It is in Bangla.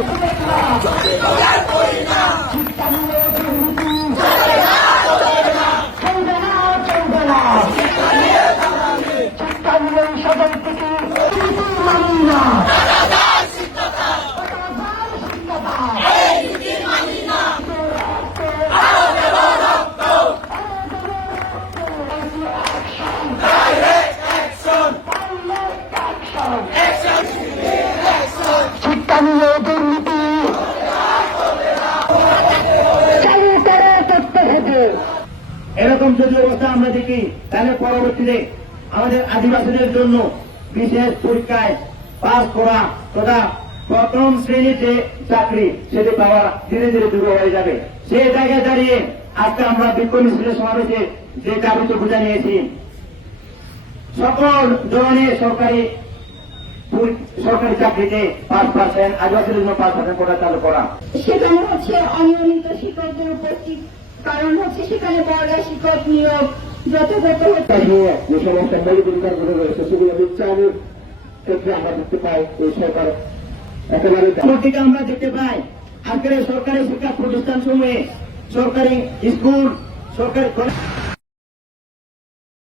Okay. যদি অবস্থা আমরা দেখি, তাহলে পরবর্তীতে আমাদের আদিবাসীদের জন্য বিশেষ পরীক্ষায় পাস করা তথা প্রথম শ্রেণির যে চাকরি, সেটি পাওয়া ধীরে ধীরে দূর হয়ে যাবে। সেই জায়গায় দাঁড়িয়ে আজকে আমরা বিক্ষোভ মিছিলের সমাবেশে যে দাবিটুকু জানিয়েছি সকল ধরনের সরকারি সরকারি চাকরিতে পাঁচ পার্সেন্ট আদিবাসীদের জন্য পাঁচ পার্সেন্ট কোটা চালু করা। সেখানে হচ্ছে অনিয়মিত শিক্ষকদের উপস্থিত কারণ হচ্ছে সেখানে বড় শিক্ষক নিয়োগ যথাযথ হচ্ছে যে সমস্ত মৌলিক অধিকারগুলো রয়েছে সেগুলো বিচারের ক্ষেত্রে আমরা দেখতে পাই এই সরকার একেবারে থেকে আমরা দেখতে পাই আজকের সরকারি শিক্ষা প্রতিষ্ঠান সমূহে সরকারি স্কুল সরকারি কলেজ